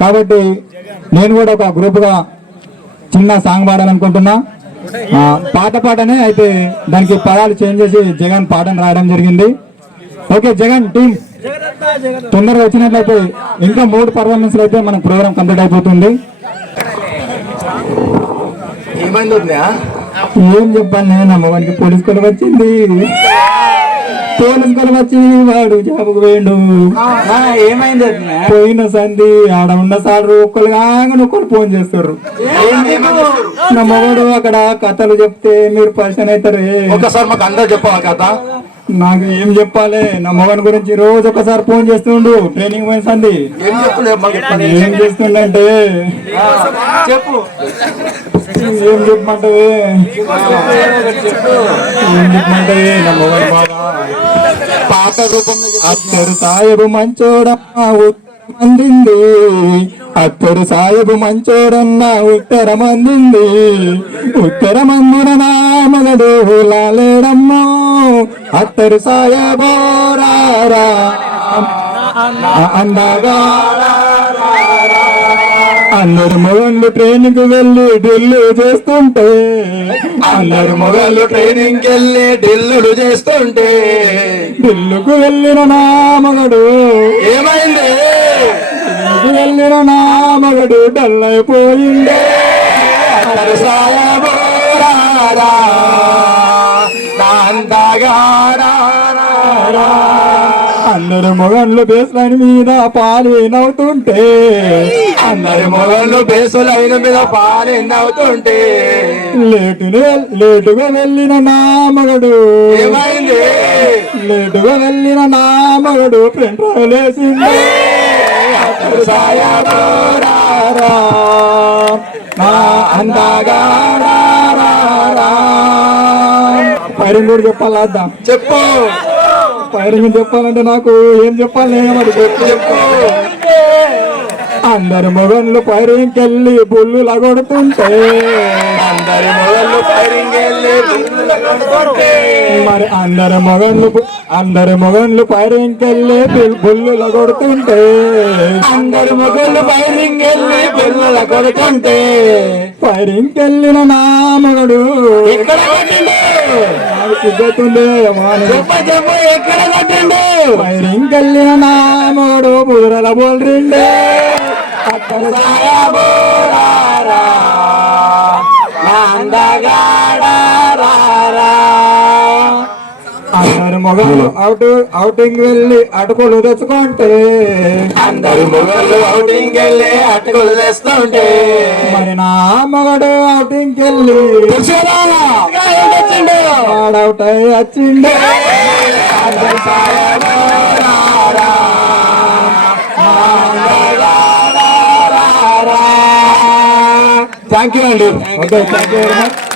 కాబట్టి నేను కూడా ఒక గ్రూప్గా చిన్న సాంగ్ పాడాలనుకుంటున్నా. పాట పాటనే అయితే దానికి పదాలు చేంజ్ చేసి జగన్ పాటను రాయడం జరిగింది. ఓకే జగన్ టీం తొందరగా వచ్చినట్లయితే ఇంకా మూడు పర్ఫార్మెన్స్ అయితే మన ప్రోగ్రామ్ కంప్లీట్ అయిపోతుంది? ఏం చెప్పాలి నేను అమ్మవాడికి పోలీస్ కొలు వచ్చింది. వచ్చి వాడు జాబుకు వేయండు ఆ, ఏమైంది? పోయిన సంధి ఆడ ఉన్న సార్ ఒక్కరు కాగానే ఒక్కరు ఫోన్ చేస్తారు? నా మొగడు అక్కడ కథలు చెప్తే మీరు పరిచయం అవుతారు? ఒకసారి మాకు అందరూ చెప్పాలి కదా. నాకు ఏం చెప్పాలి? నా మొగన్ గురించి రోజు ఒకసారి ఫోన్ చేస్తుండు. ట్రైనింగ్ పోయిన సంధి. ఏం ఆ, చెప్పు. ఏం చెప్పమంటవే? ఏం చెప్పమంటవే? నా మొగడు బాబా? పాత రూపంలో అత్తరు సాయబు మంచోడమ్మ ఉత్తరమందింది అత్తరు సాయబు మంచోడన్న ఉత్తరమందింది ఉత్తరమందిన నా మగడు లాలేడమ్మో అత్తరు సాయబో రారా అందగా అందరు మొగళ్ళు ట్రైనింగ్ వెళ్ళి ఢిల్లీ చేస్తుంటే అందరు మొగళ్ళు ట్రైనింగ్ వెళ్ళి ఢిల్లులు చేస్తుంటే ఢిల్లుకు వెళ్ళిన నా మగడు ఏమైంది? ఢిల్లుకు వెళ్ళిన నా మగడు డల్ అయిపోయిండే అతడు సాయబో రారా, అందరు మొగళ్ళు బేస్లైన్ మీద పాలి నవ్వుతుంటే అందరి మొగళ్ళు బేసులైన మీద పాలెన్నవుతుంటే లేటుని లేటుగా వెళ్ళిన నా మగడు. ఏమైంది? లేటుగా వెళ్ళిన నా మగడు రారా, నా అందగా కూడా చెప్పాలా అద్దా? చెప్పు. ఫైరింగ్ చెప్పాలంటే నాకు ఏం చెప్పాలి? మరి చెప్పు చెప్పు. అందరు మొగన్లు ఫైరింగ్ వెళ్ళి బుల్లు లగొడుతుంటే. అందరి మొగన్లు ఫైరింగ్ వెళ్ళి మరి అందరి మొగన్లు అందరి మొగన్లు ఫైరింగ్ వెళ్ళి బుల్లు లగొడుతుంటే. అందరి మొగళ్ళు ఫైరింగ్ వెళ్ళి లగొడుతుంటే. కొడుతుంటే ఫైరింగ్ వెళ్ళిన నా మొగడు. ఎక్కడ చెప్పు ఎక్కడ కొట్టిండు? ఫైరింగ్ వెళ్ళిన నా మగడు బుర్రల బోల్రిండే అక్కడ మొగలు అవుట్ అవుటింగ్ వెళ్ళి అటుకులు తెచ్చుకుంటే. అందరు మొగళ్ళు అవుటింగ్ వెళ్ళి అటుకులు తెస్తుంటే. మరి నా మగడు అవుటింగ్ వెళ్ళి? అవుట్ అయి వచ్చిండే. థ్యాంక్ యూ అండి. Okay thank you very much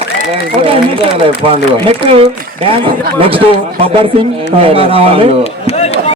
next dance next Babbar Singh రావాలి.